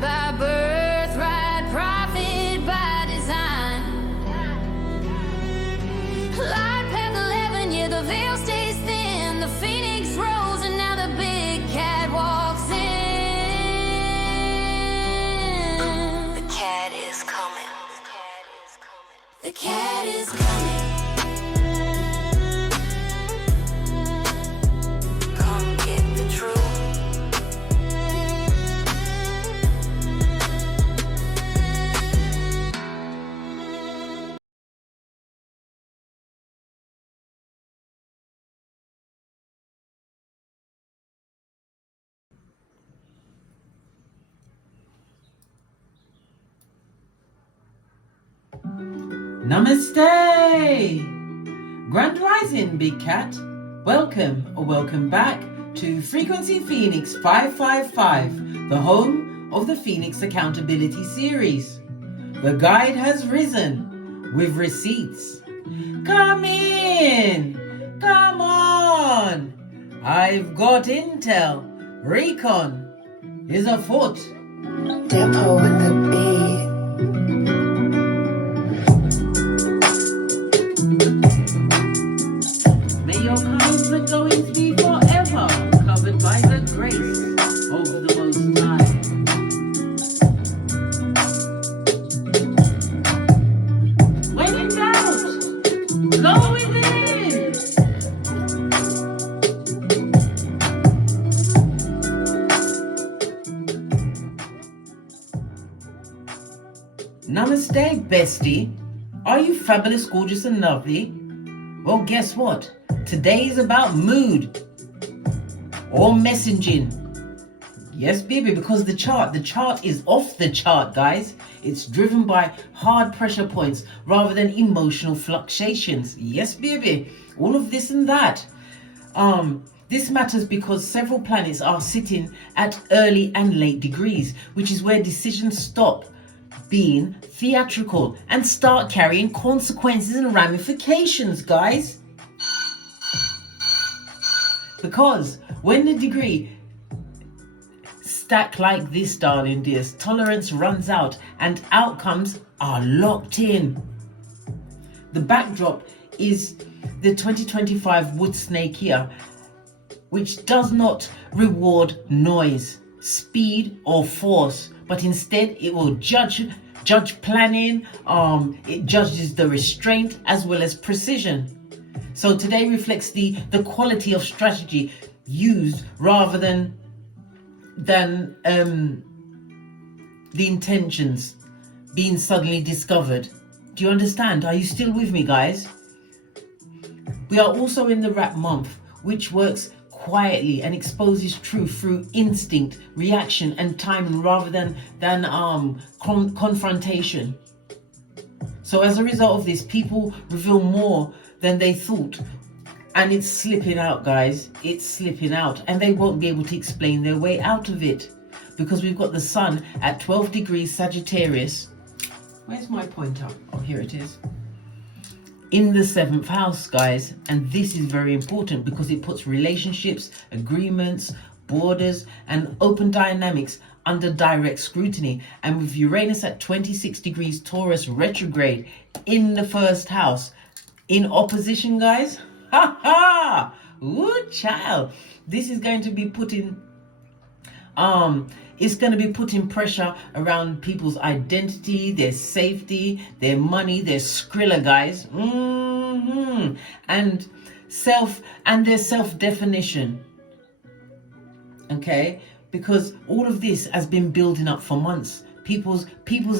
by birthright, profit by design. Light path 11, yeah, the veil stays thin. The phoenix rose and now the big cat walks in. The cat is coming. The cat is coming. Come get the truth. Namaste! Grand Rising, Big Cat. Welcome or welcome back to Frequency Phoenix 555, the home of the Phoenix Accountability Series. The guide has risen with receipts. Come in! Come on! I've got intel. Recon is afoot. Depot with the beat. May your comings and goings be forever covered by the grace of the Most High. When in doubt, go within. Namaste, bestie. Are you fabulous, gorgeous, and lovely? Well, guess what? Today is about mood or messaging. Yes, baby, because the chart is off the chart, guys. It's driven by hard pressure points rather than emotional fluctuations. Yes, baby, all of this and that. This matters because several planets are sitting at early and late degrees, which is where decisions stop being theatrical and start carrying consequences and ramifications, guys. Because when the degree stack like this, darling dears, tolerance runs out and outcomes are locked in. The backdrop is the 2025 wood snake here, which does not reward noise, speed, or force, but instead it will judge planning. It judges the restraint as well as precision. So today reflects the quality of strategy used rather than the intentions being suddenly discovered. Do you understand? Are you still with me, guys? We are also in the Rat month, which works quietly and exposes truth through instinct, reaction, and timing rather than confrontation. So as a result of this, people reveal more than they thought, and it's slipping out, guys. It's slipping out, and they won't be able to explain their way out of it because we've got the sun at 12 degrees Sagittarius. Where's my pointer? Oh, here it is. In the 7th house, guys, and this is very important because it puts relationships, agreements, borders, and open dynamics under direct scrutiny. And with Uranus at 26 degrees Taurus retrograde in the 1st house, in opposition, guys, ha ha, ooh, child, this is going to be putting it's going to be putting pressure around people's identity, their safety, their money, their skrilla, guys, and their self-definition. Okay, because all of this has been building up for months. People's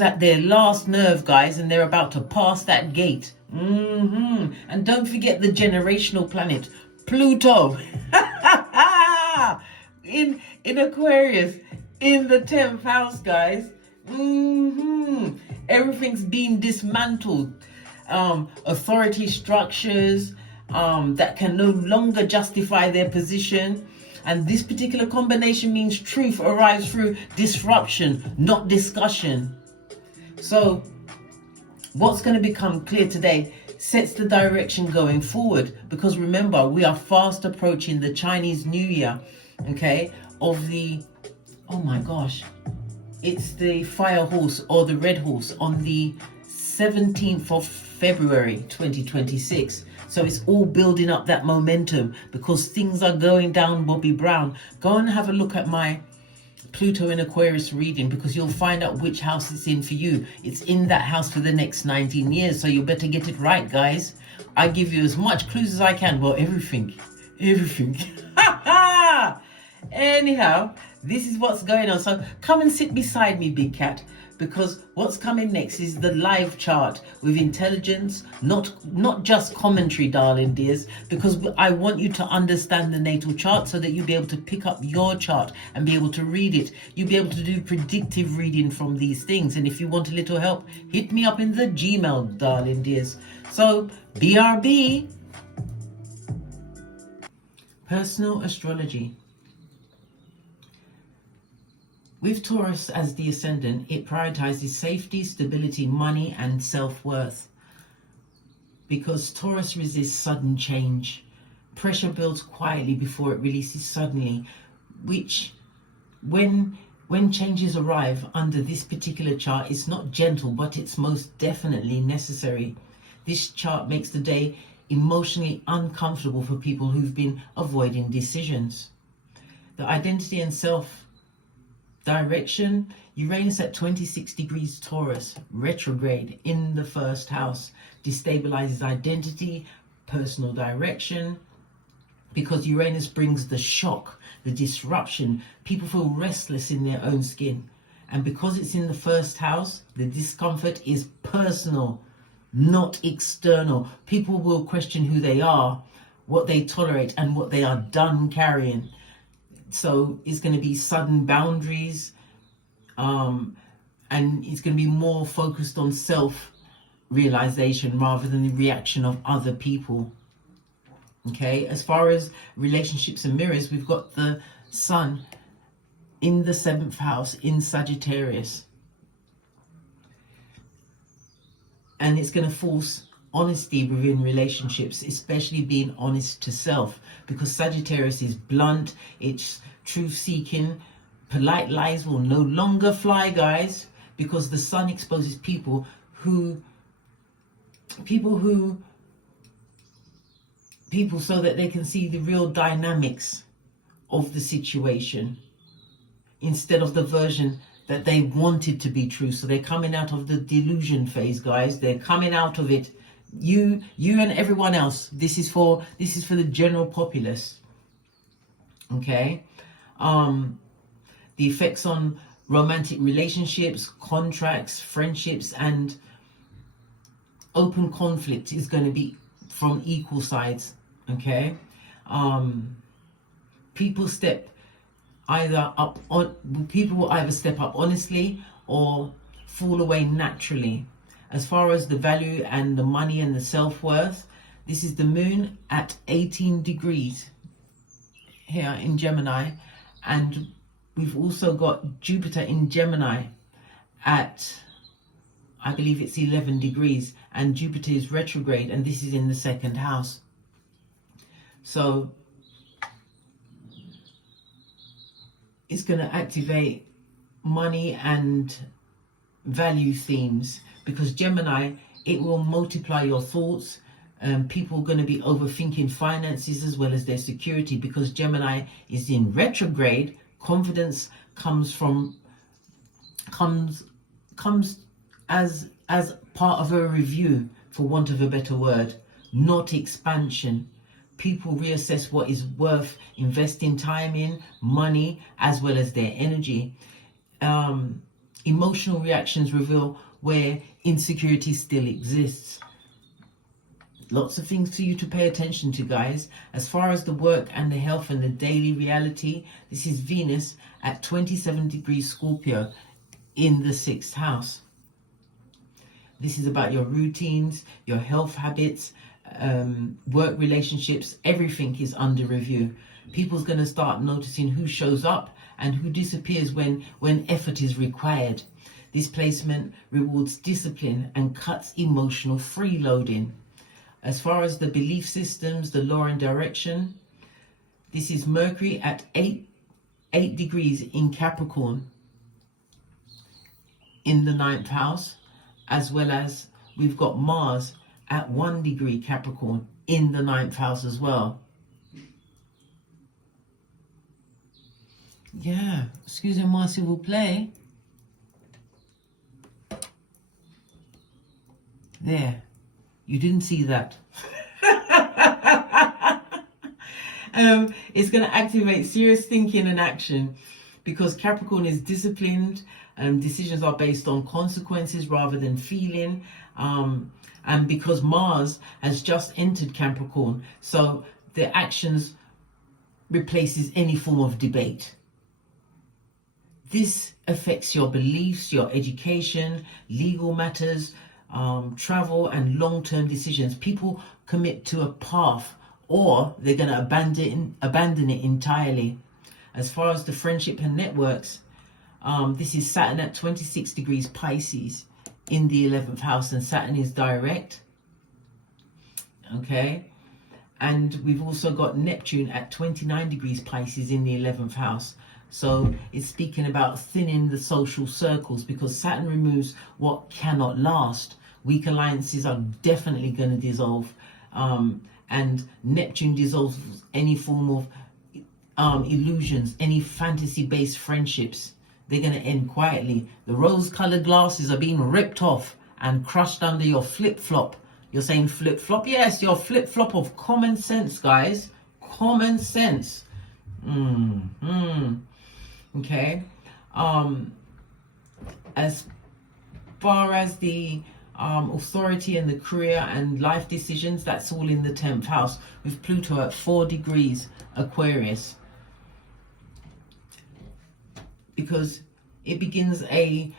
at their last nerve, guys, and they're about to pass that gate. And don't forget the generational planet, Pluto, in Aquarius, in the 10th house, guys. Everything's being dismantled. Authority structures that can no longer justify their position. And this particular combination means truth arrives through disruption, not discussion. So what's going to become clear today sets the direction going forward, because remember, we are fast approaching the Chinese New Year, okay, of the, oh my gosh, It's the fire horse or the red horse on the 17th of February 2026. So it's all building up that momentum because things are going down Bobby Brown. Go and have a look at my Pluto in Aquarius reading because you'll find out which house it's in for you. It's in that house for the next 19 years. So you better get it right, guys. I give you as much clues as I can. Well, everything. Anyhow, this is what's going on. So come and sit beside me, Big Cat, because what's coming next is the live chart with intelligence, not just commentary, darling dears, because I want you to understand the natal chart so that you'll be able to pick up your chart and be able to read it. You'll be able to do predictive reading from these things. And if you want a little help, hit me up in the Gmail, darling dears. So BRB, personal astrology. With Taurus as the ascendant, it prioritizes safety, stability, money, and self-worth. Because Taurus resists sudden change. Pressure builds quietly before it releases suddenly, which, when changes arrive under this particular chart, it's not gentle, but it's most definitely necessary. This chart makes the day emotionally uncomfortable for people who've been avoiding decisions. The identity and self-direction, Uranus at 26 degrees Taurus, retrograde in the first house, destabilizes identity, personal direction, because Uranus brings the shock, the disruption. People feel restless in their own skin. And because it's in the first house, the discomfort is personal, not external. People will question who they are, what they tolerate, and what they are done carrying. So it's going to be sudden boundaries, and it's going to be more focused on self-realization rather than the reaction of other people. Okay, as far as relationships and mirrors, we've got the Sun in the 7th house in Sagittarius. And it's going to force honesty within relationships, especially being honest to self, because Sagittarius is blunt, it's truth-seeking. Polite lies will no longer fly, guys, because the Sun exposes people so that they can see the real dynamics of the situation instead of the version that they wanted to be true. So they're coming out of the delusion phase, guys. They're coming out of it. You and everyone else. This is for the general populace. Okay. The effects on romantic relationships, contracts, friendships, and open conflict is going to be from equal sides. Okay. People will either step up honestly or fall away naturally. As far as the value and the money and the self-worth, this is the moon at 18 degrees here in Gemini, and we've also got Jupiter in Gemini at, I believe it's 11 degrees, and Jupiter is retrograde, and this is in the 2nd house. So it's going to activate money and value themes, because Gemini, it will multiply your thoughts. People are going to be overthinking finances as well as their security, because Gemini is in retrograde. Confidence comes as part of a review, for want of a better word, not expansion. People reassess what is worth investing time in, money, as well as their energy. Emotional reactions reveal where insecurity still exists. Lots of things for you to pay attention to, guys. As far as the work and the health and the daily reality, this is Venus at 27 degrees Scorpio in the 6th house. This is about your routines, your health habits, work relationships. Everything is under review. People's going to start noticing who shows up and who disappears when effort is required. This placement rewards discipline and cuts emotional freeloading. As far as the belief systems, the law and direction, this is Mercury at 8 degrees in Capricorn. in the 9th house, as well as we've got Mars at 1 degree Capricorn in the 9th house as well. Yeah, excusez-moi s'il vous plaît. There, you didn't see that. It's going to activate serious thinking and action because Capricorn is disciplined. Decisions are based on consequences rather than feeling. And because Mars has just entered Capricorn, so the actions replaces any form of debate. This affects your beliefs, your education, legal matters, travel and long-term decisions. People commit to a path or they're going to abandon it entirely. As far as the friendship and networks, this is Saturn at 26 degrees Pisces in the 11th house, and Saturn is direct. Okay. And we've also got Neptune at 29 degrees Pisces in the 11th house. So it's speaking about thinning the social circles because Saturn removes what cannot last. Weak alliances are definitely going to dissolve. And Neptune dissolves any form of illusions, any fantasy-based friendships. They're going to end quietly. The rose-colored glasses are being ripped off and crushed under your flip-flop. You're saying flip-flop? Yes, your flip-flop of common sense, guys. Common sense. Okay. As far as the authority and the career and life decisions, that's all in the 10th house with Pluto at 4 degrees Aquarius, because it begins a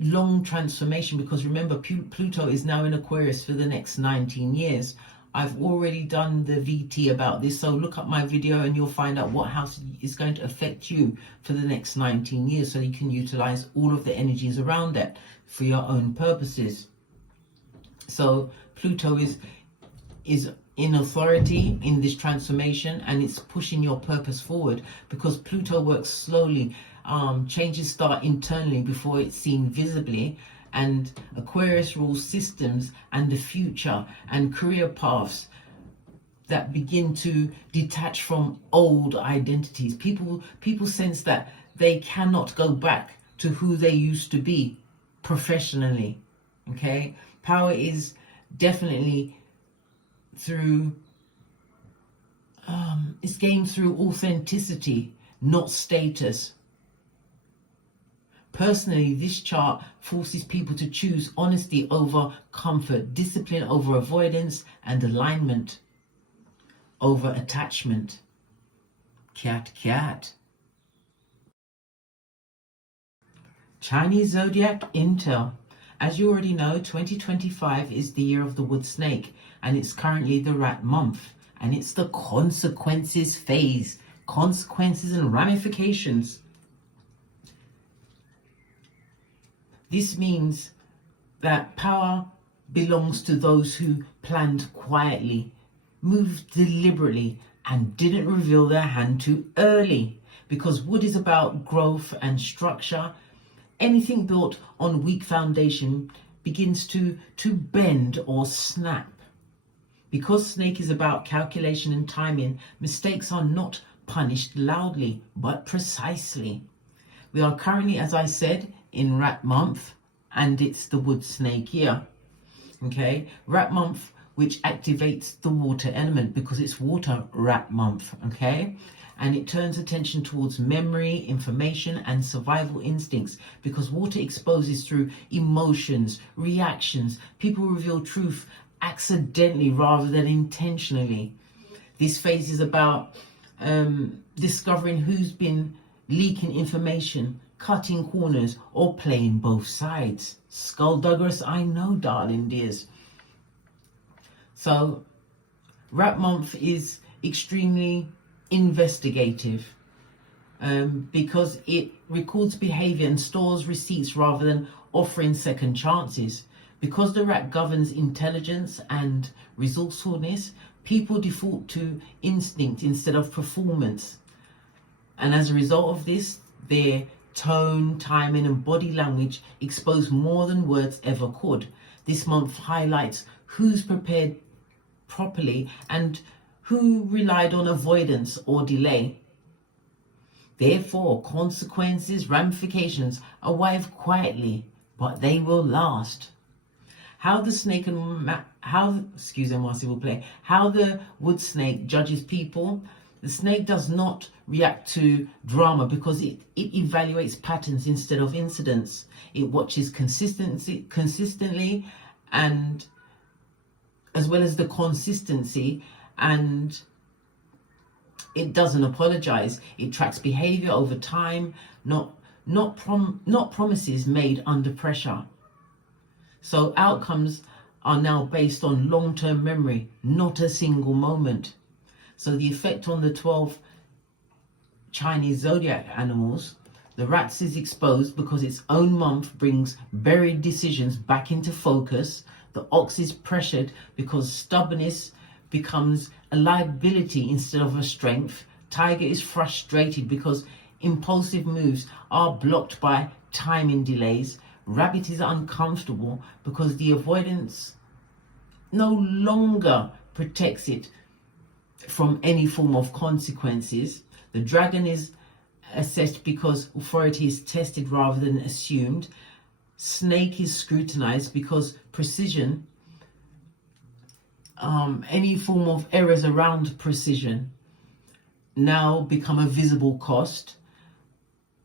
long transformation. Because remember, Pluto is now in Aquarius for the next 19 years. I've already done the VT about this, so look up my video and you'll find out what house is going to affect you for the next 19 years, so you can utilize all of the energies around that for your own purposes. So Pluto is in authority in this transformation, and it's pushing your purpose forward because Pluto works slowly. Changes start internally before it's seen visibly, and Aquarius rules systems and the future and career paths that begin to detach from old identities. People sense that they cannot go back to who they used to be professionally. Okay, power is definitely through it's gained through authenticity, not status. Personally, this chart forces people to choose honesty over comfort, discipline over avoidance, and alignment over attachment. Cat, cat. Chinese zodiac intel. As you already know, 2025 is the year of the wood snake, and it's currently the rat month, and it's the consequences phase. Consequences and ramifications. This means that power belongs to those who planned quietly, moved deliberately, and didn't reveal their hand too early. Because wood is about growth and structure. Anything built on weak foundation begins to bend or snap. Because snake is about calculation and timing, mistakes are not punished loudly, but precisely. We are currently, as I said, in rat month, and it's the wood snake year. Okay, rat month, which activates the water element because it's water rat month. Okay, and it turns attention towards memory, information, and survival instincts because water exposes through emotions, reactions. People reveal truth accidentally rather than intentionally. This phase is about discovering who's been leaking information, cutting corners, or playing both sides. Skullduggerous, I know, darling dears. So, rat month is extremely investigative because it records behavior and stores receipts rather than offering second chances. Because the rat governs intelligence and resourcefulness, people default to instinct instead of performance. And as a result of this, their tone, timing, and body language expose more than words ever could. This month highlights who's prepared properly and who relied on avoidance or delay. Therefore, consequences, ramifications arrive quietly, but they will last. How the snake and how the wood snake judges people. The snake does not react to drama because it evaluates patterns instead of incidents. It watches consistently, and as well as the consistency, and it doesn't apologize. It tracks behavior over time, not promises made under pressure. So outcomes are now based on long-term memory, not a single moment. So the effect on the 12 Chinese zodiac animals, the rats is exposed because its own month brings buried decisions back into focus. The ox is pressured because stubbornness becomes a liability instead of a strength. Tiger is frustrated because impulsive moves are blocked by timing delays. Rabbit is uncomfortable because the avoidance no longer protects it from any form of consequences. The dragon is assessed because authority is tested rather than assumed. Snake is scrutinized because precision, any form of errors around precision now become a visible cost.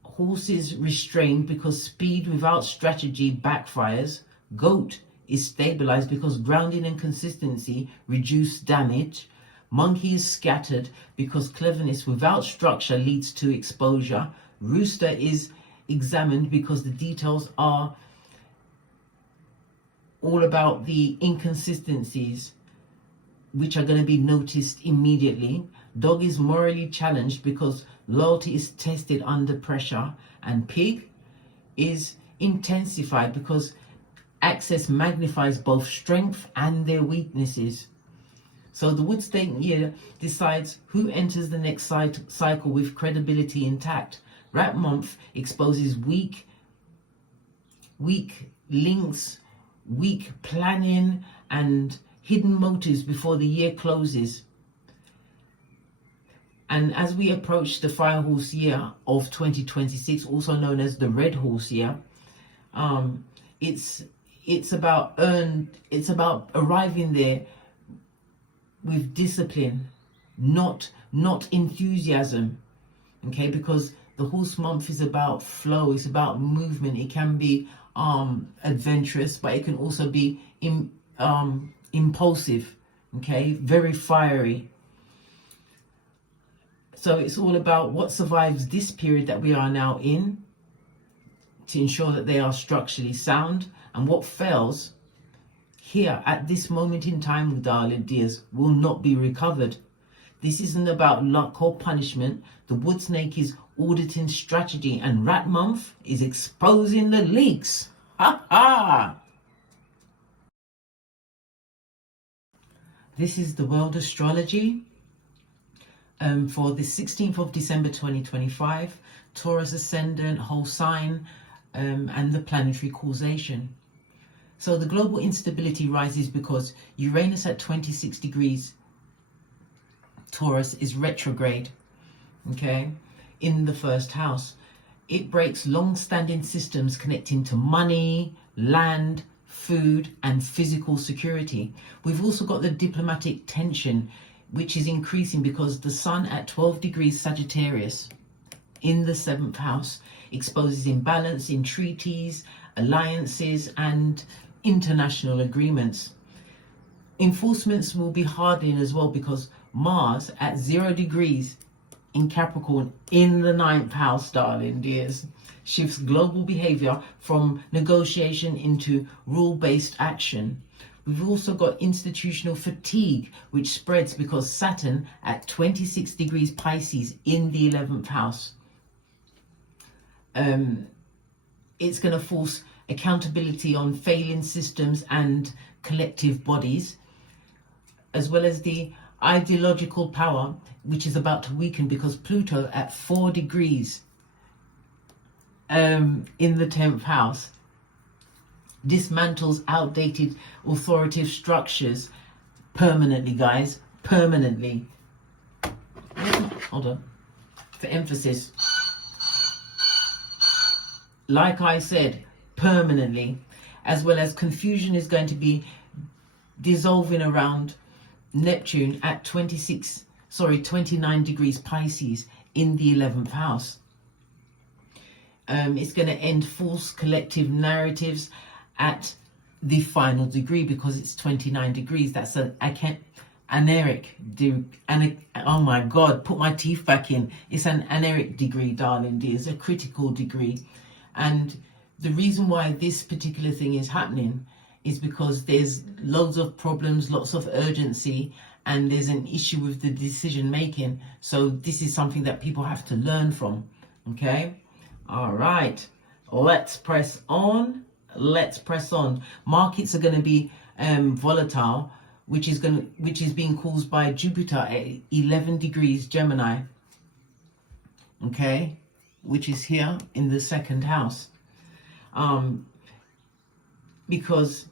Horse is restrained because speed without strategy backfires. Goat is stabilized because grounding and consistency reduce damage. Monkey is scattered because cleverness without structure leads to exposure. Rooster is examined because the details are all about the inconsistencies which are going to be noticed immediately. Dog is morally challenged because loyalty is tested under pressure. And pig is intensified because access magnifies both strength and their weaknesses. So the wood snake year decides who enters the next cycle with credibility intact. Rat month exposes weak links, weak planning, and hidden motives before the year closes. And as we approach the fire horse year of 2026, also known as the red horse year, it's about arriving there with discipline, not enthusiasm. Okay, because the horse month is about flow, it's about movement. It can be adventurous, but it can also be impulsive. Okay, very fiery. So it's all about what survives this period that we are now in to ensure that they are structurally sound, and what fails here at this moment in time, darling dears, will not be recovered. This isn't about luck or punishment. The wood snake is auditing strategy, and rat month is exposing the leaks. Ha ha! This is the world astrology for the 16th of December 2025, Taurus ascendant, whole sign, and the planetary causation. So the global instability rises because Uranus at 26 degrees Taurus is retrograde, okay, in the first house. It breaks long-standing systems connecting to money, land, food, and physical security. We've also got the diplomatic tension, which is increasing because the sun at 12 degrees Sagittarius in the 7th house exposes imbalance in treaties, alliances, and international agreements. Enforcements will be hardening as well because Mars at 0 degrees in Capricorn in the 9th house, darling dears, shifts global behavior from negotiation into rule-based action. We've also got institutional fatigue, which spreads because Saturn at 26 degrees Pisces in the 11th house. It's going to force accountability on failing systems and collective bodies, as well as the ideological power, which is about to weaken because Pluto at 4 degrees in the 10th house dismantles outdated authoritative structures permanently, guys. Permanently. Hold on. For emphasis. Like I said, permanently. As well as confusion is going to be dissolving around Neptune at 29 degrees Pisces in the 11th house. It's going to end false collective narratives at the final degree because it's 29 degrees. That's oh my God, put my teeth back in. It's an aneric degree, darling dear. It's a critical degree. And the reason why this particular thing is happening is because there's loads of problems, lots of urgency, and there's an issue with the decision making. So this is something that people have to learn from. Okay. All right. Let's press on. Markets are going to be volatile, which is being caused by Jupiter at 11 degrees Gemini. Okay, which is here in the 2nd house. Because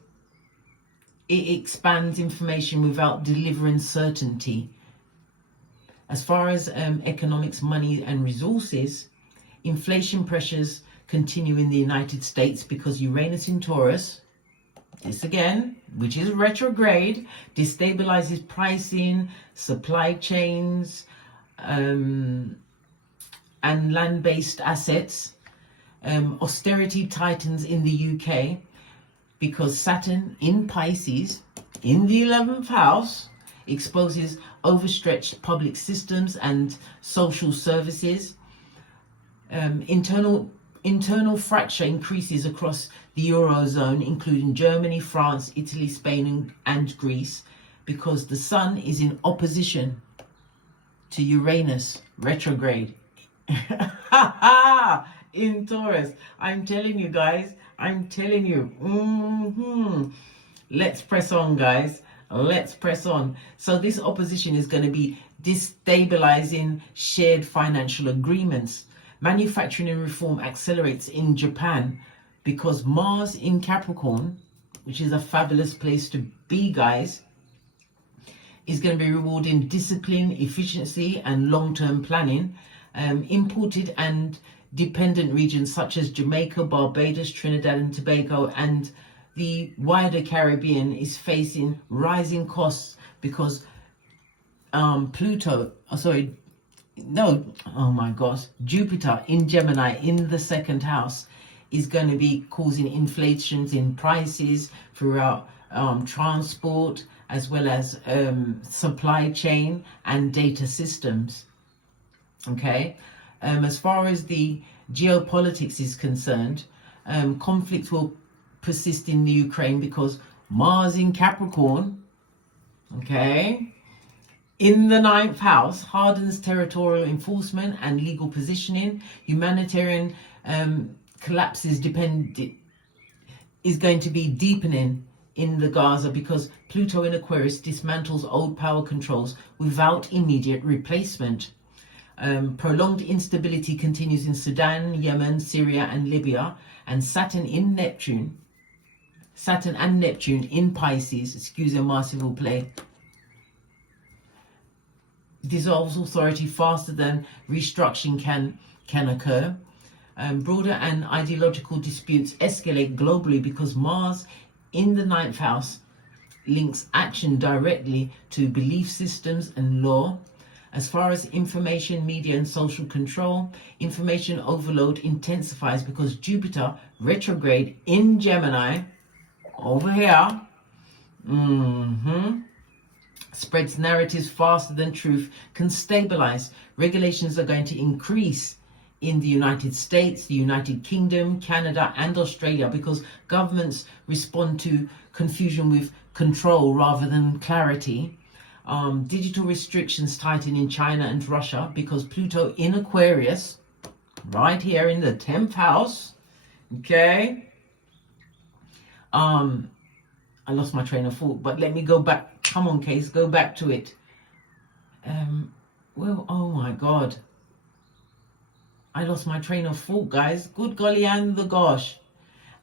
it expands information without delivering certainty. As far as economics, money and resources, inflation pressures continue in the United States because Uranus in Taurus, this again, which is retrograde, destabilizes pricing, supply chains, and land-based assets. Austerity tightens in the UK because Saturn in Pisces, in the 11th house, exposes overstretched public systems and social services. Internal fracture increases across the Eurozone, including Germany, France, Italy, Spain, and Greece, because the Sun is in opposition to Uranus retrograde. In Taurus. I'm telling you, guys. I'm telling you. Let's press on, guys. Let's press on. So this opposition is going to be destabilizing shared financial agreements. Manufacturing and reform accelerates in Japan because Mars in Capricorn, which is a fabulous place to be, guys, is going to be rewarding discipline, efficiency, and long-term planning. Imported and dependent regions such as Jamaica, Barbados, Trinidad and Tobago, and the wider Caribbean is facing rising costs because Jupiter in Gemini in the 2nd house is going to be causing inflations in prices throughout transport, as well as supply chain and data systems. Okay. As far as the geopolitics is concerned, conflict will persist in the Ukraine because Mars in Capricorn, okay, in the 9th house, hardens territorial enforcement and legal positioning. Humanitarian collapses is going to be deepening in the Gaza because Pluto in Aquarius dismantles old power controls without immediate replacement. Prolonged instability continues in Sudan, Yemen, Syria and Libya, and Saturn and Neptune in Pisces, excuse a merciful play, dissolves authority faster than restructuring can occur. Broader and ideological disputes escalate globally because Mars in the 9th house links action directly to belief systems and law. As far as information, media and social control, information overload intensifies because Jupiter retrograde in Gemini over here spreads narratives faster than truth can stabilize. Regulations are going to increase in the United States, the United Kingdom, Canada and Australia because governments respond to confusion with control rather than clarity. Digital restrictions tighten in China and Russia because Pluto in Aquarius, right here in the 10th house, okay. I lost my train of thought, but let me go back. Come on, Case, go back to it. Oh my God. I lost my train of thought, guys. Good golly and the gosh.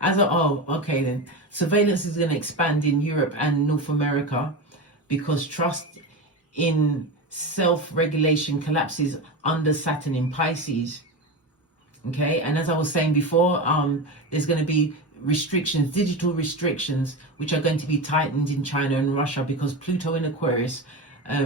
Okay then. Surveillance is going to expand in Europe and North America because trust in self-regulation collapses under Saturn in Pisces. Okay, and as I was saying before, there's going to be restrictions, digital restrictions, which are going to be tightened in China and Russia because Pluto in Aquarius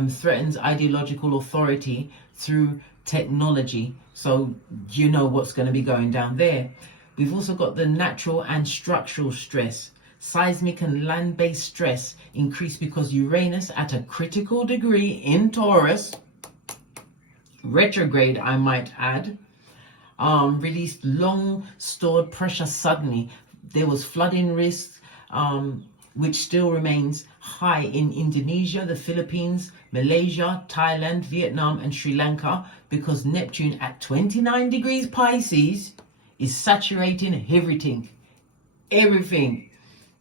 threatens ideological authority through technology. So you know what's going to be going down there. We've also got the natural and structural stress. Seismic and land-based stress increase because Uranus at a critical degree in Taurus, retrograde I might add, released long stored pressure suddenly. There was flooding risks, which still remains high in Indonesia, the Philippines, Malaysia, Thailand, Vietnam, and Sri Lanka because Neptune at 29 degrees Pisces is saturating everything.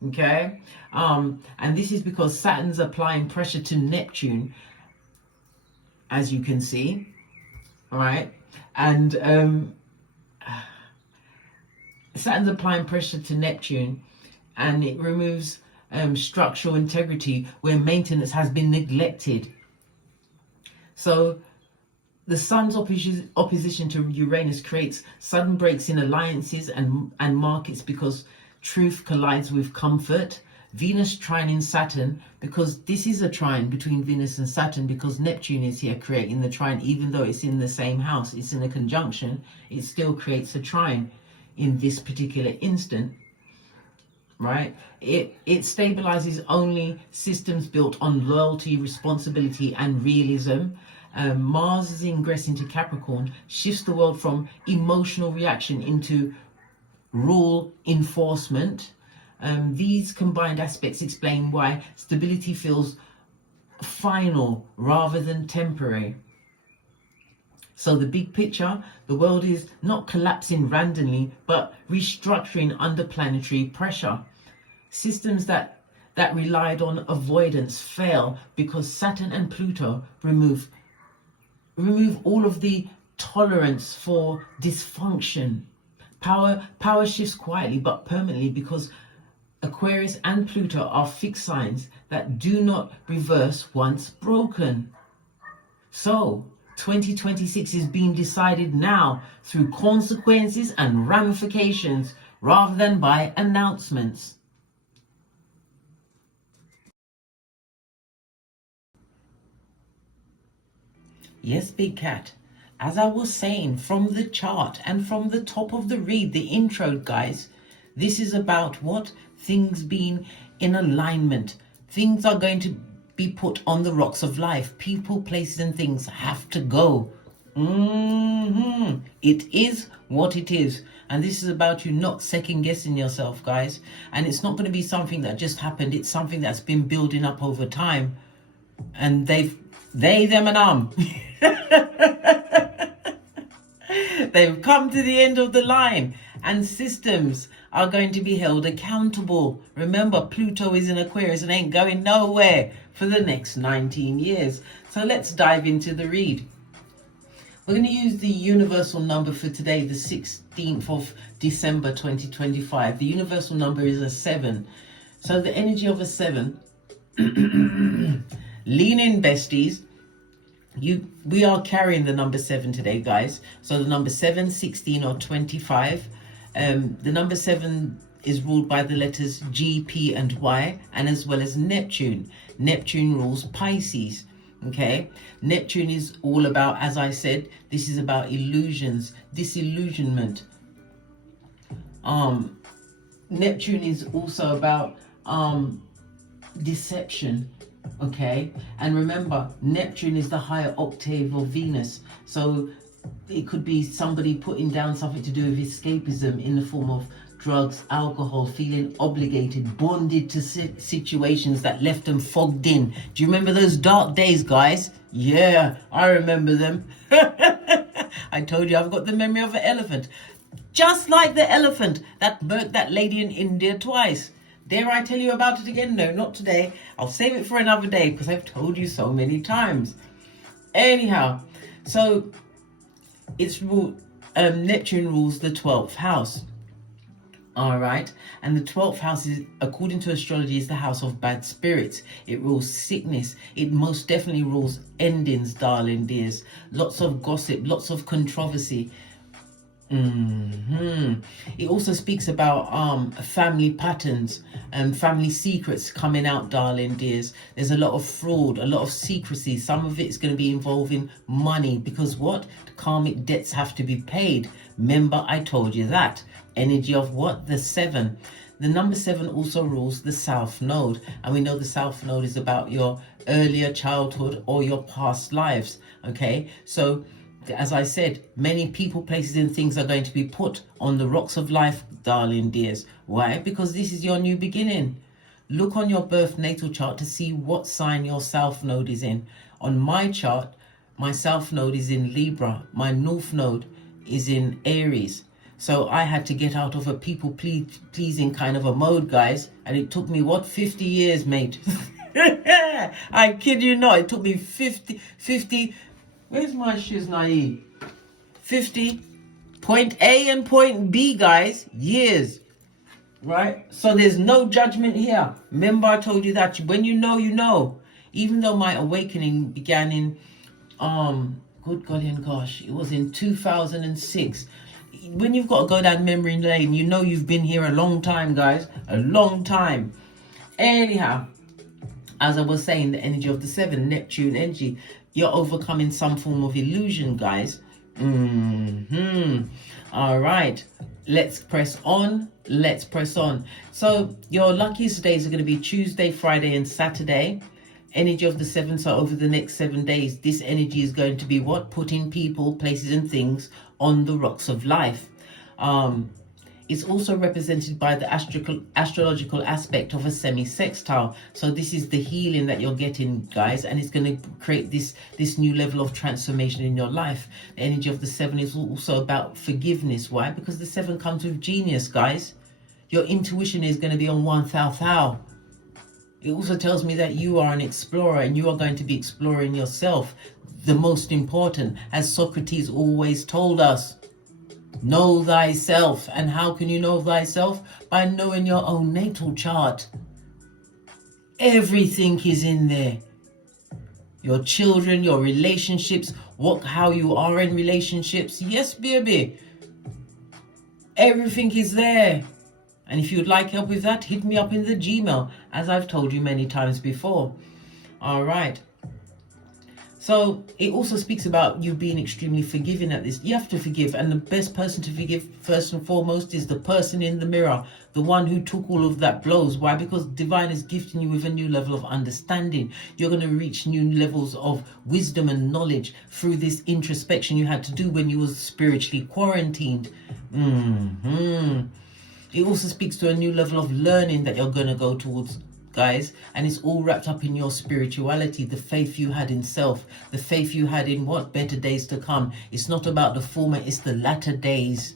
Okay, and this is because Saturn's applying pressure to Neptune, as you can see. All right, and Saturn's applying pressure to Neptune, and it removes structural integrity where maintenance has been neglected. So the Sun's opposition to Uranus creates sudden breaks in alliances and markets because truth collides with comfort. Venus trining Saturn, because this is a trine between Venus and Saturn, because Neptune is here creating the trine. Even though it's in the same house, it's in a conjunction, it still creates a trine in this particular instant, right? It stabilizes only systems built on loyalty, responsibility, and realism. Mars' ingress into Capricorn shifts the world from emotional reaction into rule enforcement. These combined aspects explain why stability feels final rather than temporary. So the big picture, the world is not collapsing randomly, but restructuring under planetary pressure. Systems that relied on avoidance fail because Saturn and Pluto remove all of the tolerance for dysfunction. Power shifts quietly but permanently because Aquarius and Pluto are fixed signs that do not reverse once broken. So 2026 is being decided now through consequences and ramifications rather than by announcements. Yes, Big Cat. As I was saying, from the chart and from the top of the read, the intro, guys, this is about what? Things being in alignment. Things are going to be put on the rocks of life. People, places, and things have to go. It is what it is. And this is about you not second guessing yourself, guys. And it's not going to be something that just happened. It's something that's been building up over time. And they, them, and they've come to the end of the line, and systems are going to be held accountable. Remember, Pluto is in Aquarius and ain't going nowhere for the next 19 years. So let's dive into the read. We're going to use the universal number for today, the 16th of December 2025. The universal number is a 7. So the energy of a 7, lean in, besties. We are carrying the number 7 today, guys. So the number 7, 16, or 25. The number 7 is ruled by the letters G, P, and Y, and as well as Neptune. Neptune rules Pisces. Okay, Neptune is all about, as I said, this is about illusions, disillusionment. Neptune is also about deception. Okay, and remember, Neptune is the higher octave of Venus, so it could be somebody putting down something to do with escapism in the form of drugs, alcohol, feeling obligated, bonded to situations that left them fogged in. Do you remember those dark days, guys? Yeah, I remember them. I told you I've got the memory of an elephant, just like the elephant that burnt that lady in India twice. Dare I tell you about it again? No, not today. I'll save it for another day because I've told you so many times. Anyhow, so it's ruled, Neptune rules the 12th house. All right, and the 12th house is, according to astrology, is the house of bad spirits. It rules sickness. It most definitely rules endings, darling dears. Lots of gossip, lots of controversy. It also speaks about family patterns and family secrets coming out, darling dears. There's a lot of fraud, a lot of secrecy. Some of it's going to be involving money, because what? The karmic debts have to be paid. Remember, I told you that. Energy of what? The 7. The number 7 also rules the South Node, and we know the South Node is about your earlier childhood or your past lives. Okay, so as I said, many people, places and things are going to be put on the rocks of life, darling dears. Why? Because this is your new beginning. Look on your birth natal chart to see what sign your South Node is in. On my chart, my South Node is in Libra. My North Node is in Aries. So I had to get out of a people pleasing kind of a mode, guys. And it took me, what, 50 years, mate? I kid you not. It took me 50. Where's my shoes, Naive? 50. Point A and point B, guys. Years. Right? So there's no judgment here. Remember, I told you that when you know, you know. Even though my awakening began in, good golly and gosh, it was in 2006. When you've got to go down memory lane, you know you've been here a long time, guys. A long time. Anyhow, as I was saying, the energy of the 7, Neptune energy, you're overcoming some form of illusion, guys. All right. Let's press on. Let's press on. So your luckiest days are going to be Tuesday, Friday, and Saturday. Energy of the 7. So over the next 7 days, this energy is going to be what? Putting people, places, and things on the rocks of life. It's also represented by the astrological aspect of a semi-sextile. So this is the healing that you're getting, guys, and it's going to create this new level of transformation in your life. The energy of the 7 is also about forgiveness. Why? Because the 7 comes with genius, guys. Your intuition is going to be on 1,000. It also tells me that you are an explorer, and you are going to be exploring yourself. The most important, as Socrates always told us, know thyself. And how can you know thyself? By knowing your own natal chart. Everything is in there. Your children, your relationships, how you are in relationships. Yes, baby. Everything is there. And if you'd like help with that, hit me up in the Gmail, as I've told you many times before. All right. So it also speaks about you being extremely forgiving at this. You have to forgive. And the best person to forgive, first and foremost, is the person in the mirror. The one who took all of that blows. Why? Because divine is gifting you with a new level of understanding. You're going to reach new levels of wisdom and knowledge through this introspection you had to do when you were spiritually quarantined. It also speaks to a new level of learning that you're going to go towards, guys. And it's all wrapped up in your spirituality, the faith you had in self, the faith you had in what? Better days to come. It's not about the former, it's the latter days.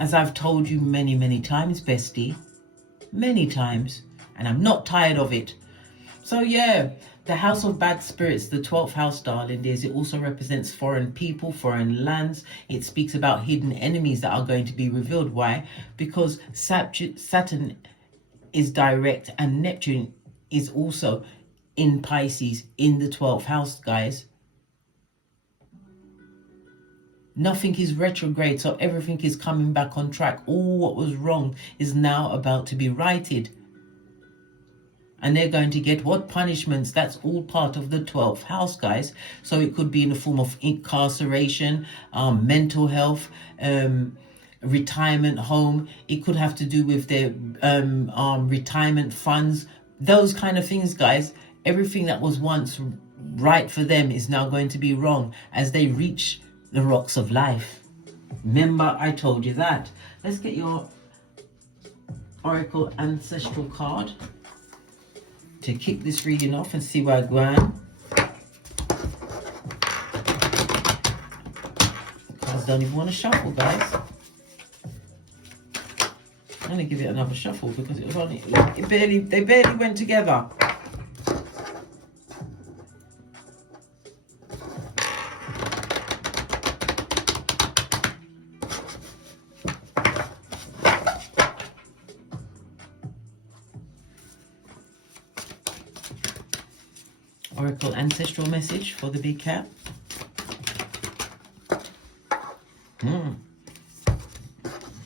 As I've told you many, many times, bestie. Many times. And I'm not tired of it. So yeah, the house of bad spirits, the 12th house, darling dears, it also represents foreign people, foreign lands. It speaks about hidden enemies that are going to be revealed. Why? Because Saturn is direct and Neptune is also in Pisces in the 12th house, guys. Nothing is retrograde, so everything is coming back on track. All what was wrong is now about to be righted. And they're going to get what? Punishments. That's all part of the 12th house, guys. So it could be in the form of incarceration, mental health, retirement home. It could have to do with their retirement funds. Those kind of things, guys. Everything that was once right for them is now going to be wrong as they reach the rocks of life. Remember, I told you that. Let's get your Oracle Ancestral card to kick this reading off and see where I go on. Cards don't even want to shuffle, guys. I'm gonna give it another shuffle because it was only they barely went together. Oracle ancestral message for the big cat.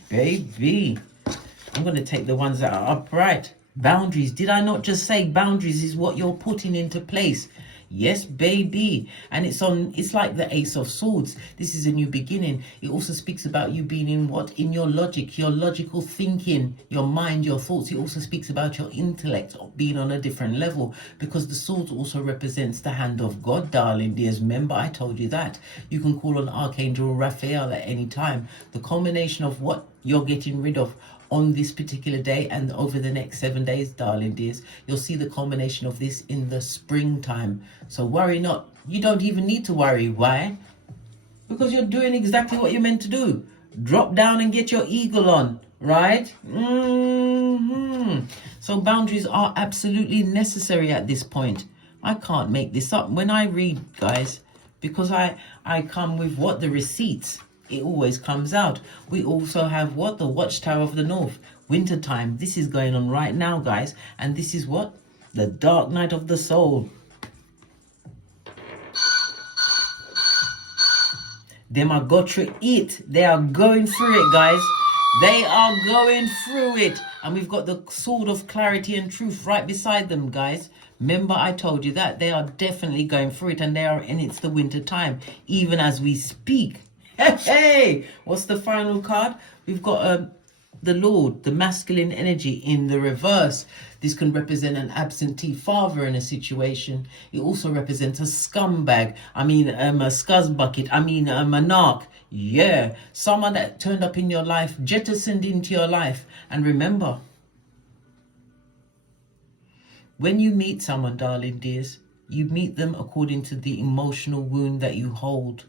Baby, I'm going to take the ones that are upright. Boundaries. Did I not just say boundaries is what you're putting into place? Yes, baby. And it's like the Ace of Swords. This is a new beginning. It also speaks about you being in your logic, your logical thinking, your mind, your thoughts. It also speaks about your intellect being on a different level, because the swords also represents the hand of God, darling dears. Remember, I told you that. You can call on Archangel Raphael at any time. The combination of what you're getting rid of on this particular day and over the next 7 days, darling dears, you'll see the combination of this in the springtime. So worry not. You don't even need to worry. Why? Because you're doing exactly what you're meant to do. Drop down and get your eagle on, right? So boundaries are absolutely necessary at this point. I can't make this up when I read, guys, because I come with what? The receipts. It always comes out. We also have what? The Watchtower of the North. Wintertime. This is going on right now, guys. And this is what? The Dark Night of the Soul. Them are got through it. They are going through it, guys. They are going through it. And we've got the Sword of Clarity and Truth right beside them, guys. Remember, I told you that. They are definitely going through it. And it's the winter time, even as we speak. Hey, what's the final card? We've got the Lord, the masculine energy in the reverse. This can represent an absentee father in a situation. It also represents a scumbag. A scuzz bucket. A narc. Yeah, someone that turned up in your life, jettisoned into your life. And remember, when you meet someone, darling dears, you meet them according to the emotional wound that you hold.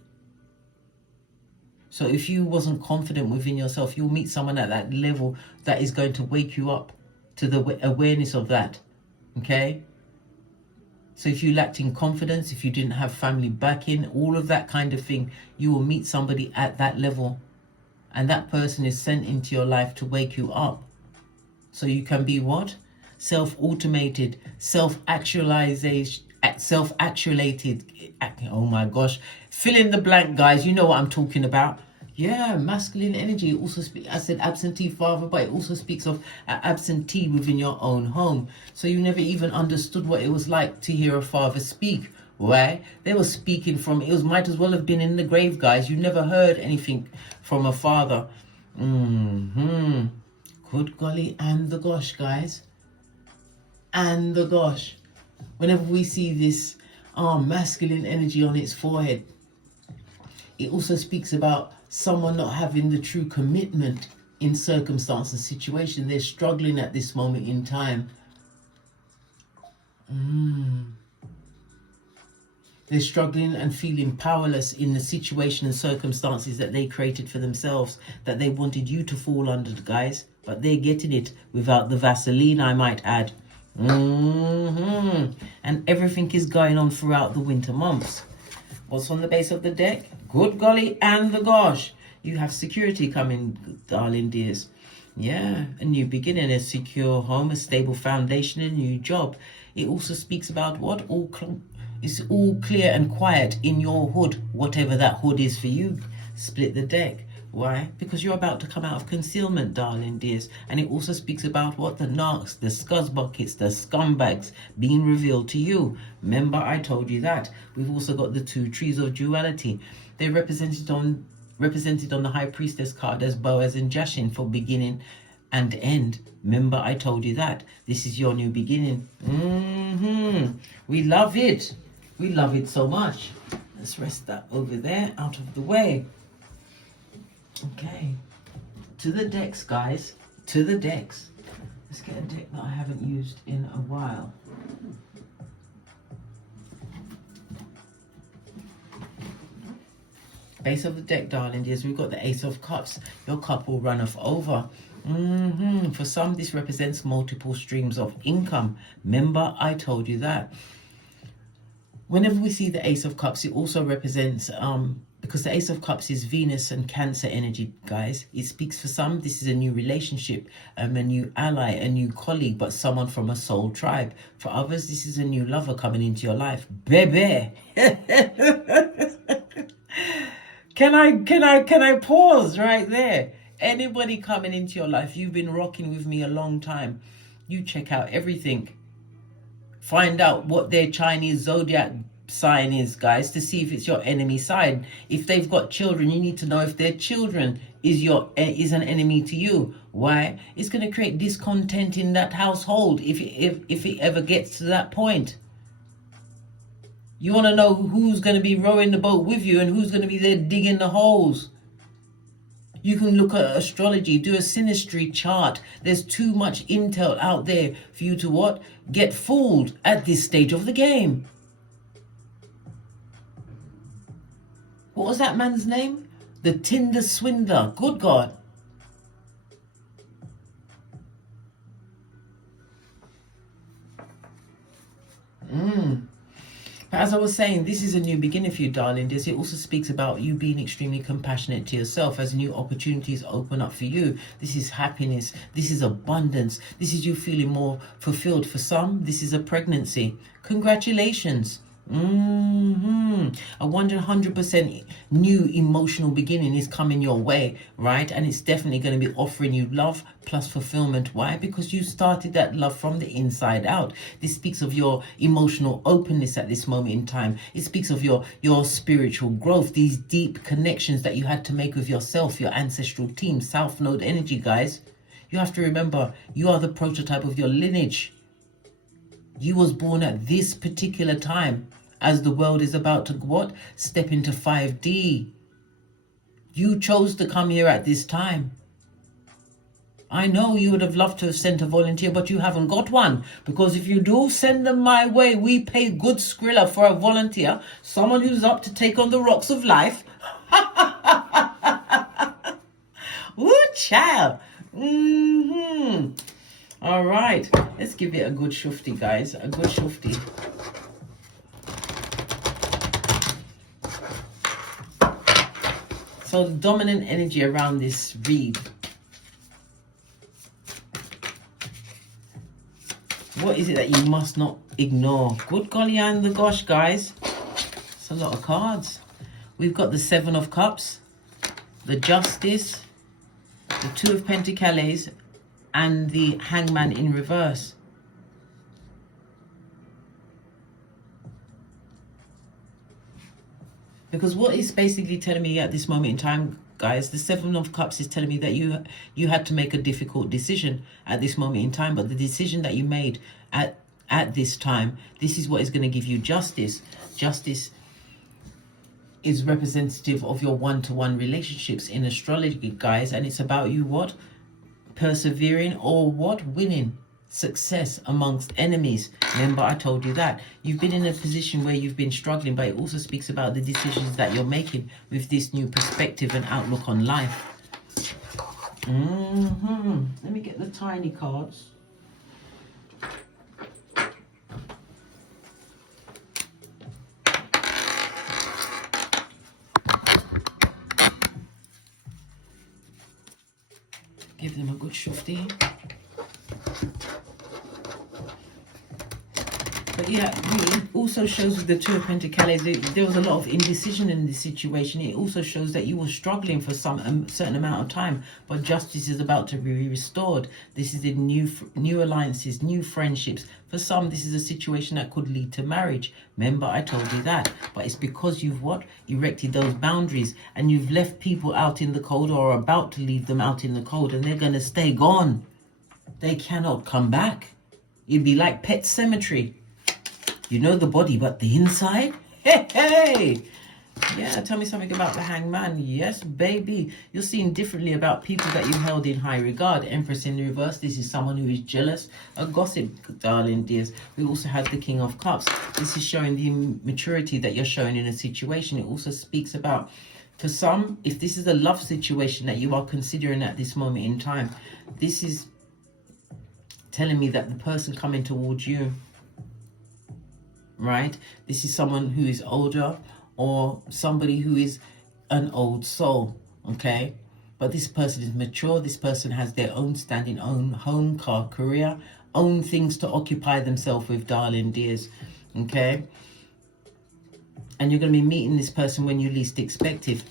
So if you wasn't confident within yourself, you'll meet someone at that level that is going to wake you up to the awareness of that. Okay? So if you lacked in confidence, if you didn't have family backing, all of that kind of thing, you will meet somebody at that level. And that person is sent into your life to wake you up. So you can be what? Self-automated, self-actualization, self-actuated. Oh my gosh. Fill in the blank, guys. You know what I'm talking about. Yeah, masculine energy. It also I said absentee father, but it also speaks of absentee within your own home. So you never even understood what it was like to hear a father speak. Why? They were speaking from, might as well have been in the grave, guys. You never heard anything from a father. Good golly and the gosh, guys. And the gosh. Whenever we see this masculine energy on its forehead, it also speaks about someone not having the true commitment in circumstance and situation. They're struggling at this moment in time. They're struggling and feeling powerless in the situation and circumstances that they created for themselves, that they wanted you to fall under, guys. But they're getting it without the Vaseline, I might add. And everything is going on throughout the winter months. What's on the base of the deck? Good golly and the gosh. You have security coming, darling dears. Yeah, a new beginning, a secure home, a stable foundation, a new job. It also speaks about what? It's all clear and quiet in your hood, whatever that hood is for you. Split the deck. Why? Because you're about to come out of concealment, darling dears. And it also speaks about what? The narcs, the scuzz buckets, the scumbags being revealed to you. Remember, I told you that. We've also got the two trees of duality. They're represented on the High Priestess card as Boaz and Jashin for beginning and end. Remember, I told you that. This is your new beginning. We love it. We love it so much. Let's rest that over there, out of the way. Okay, to the decks, guys, to the decks. Let's get a deck that I haven't used in a while. Base of the deck, darling dears, we've got the Ace of Cups. Your cup will run off over. For some, this represents multiple streams of income. Remember, I told you that. Whenever we see the Ace of Cups, it also represents because the Ace of Cups is Venus and Cancer energy, guys. It speaks for some, this is a new relationship, a new ally, a new colleague, but someone from a soul tribe. For others, this is a new lover coming into your life. Baby. Can I pause right there? Anybody coming into your life, you've been rocking with me a long time. You check out everything. Find out what their Chinese zodiac sign is, guys, to see if it's your enemy sign. If they've got children, you need to know if their children is an enemy to you. Why? It's going to create discontent in that household if it ever gets to that point. You want to know who's going to be rowing the boat with you and who's going to be there digging the holes. You can look at astrology, do a synastry chart. There's too much intel out there for you to what? Get fooled at this stage of the game. What was that man's name? The Tinder swindler. Good God. But as I was saying, this is a new beginning for you, darling. It also speaks about you being extremely compassionate to yourself as new opportunities open up for you. This is happiness. This is abundance. This is you feeling more fulfilled. For some, this is a pregnancy. Congratulations. A 100% new emotional beginning is coming your way, right? And it's definitely going to be offering you love plus fulfillment. Why? Because you started that love from the inside out. This speaks of your emotional openness at this moment in time. It speaks of your spiritual growth, these deep connections that you had to make with yourself, your ancestral team, South Node energy, guys. You have to remember, you are the prototype of your lineage. You was born at this particular time as the world is about to what? Step into 5D. You chose to come here at this time. I know you would have loved to have sent a volunteer, but you haven't got one. Because if you do send them my way, we pay good skrilla for a volunteer. Someone who's up to take on the rocks of life. Ooh, child. All right. Let's give it a good shufti, guys. A good shufti. So the dominant energy around this read. What is it that you must not ignore? Good golly and the gosh, guys. It's a lot of cards. We've got the 7 of Cups, the Justice, the 2 of Pentacles, and the Hangman in reverse. Because what is basically telling me at this moment in time, guys, the 7 of Cups is telling me that you had to make a difficult decision at this moment in time, but the decision that you made at this time, this is what is going to give you justice. Justice is representative of your one-to-one relationships in astrology, guys, and it's about you what? Persevering or what? Winning. Success amongst enemies. Remember, I told you that you've been in a position where you've been struggling, but it also speaks about the decisions that you're making with this new perspective and outlook on life. Let me get the tiny cards. Give them a good shufti. But yeah, it also shows with the 2 of Pentacles, there was a lot of indecision in this situation. It also shows that you were struggling for some certain amount of time, but justice is about to be restored. This is in new alliances, new friendships. For some, this is a situation that could lead to marriage. Remember, I told you that. But it's because you've what? Erected those boundaries, and you've left people out in the cold or are about to leave them out in the cold, and they're going to stay gone. They cannot come back. It'd be like Pet Cemetery. You know the body, but the inside? Hey! Yeah, tell me something about the Hangman. Yes, baby. You're seeing differently about people that you held in high regard. Empress in reverse. This is someone who is jealous. A gossip, darling dears. We also have the King of Cups. This is showing the maturity that you're showing in a situation. It also speaks about, for some, if this is a love situation that you are considering at this moment in time, this is telling me that the person coming towards you, right? This is someone who is older or somebody who is an old soul, okay? But this person is mature. This person has their own standing, own home, car, career, own things to occupy themselves with, darling dears, okay? And you're going to be meeting this person when you least expect it,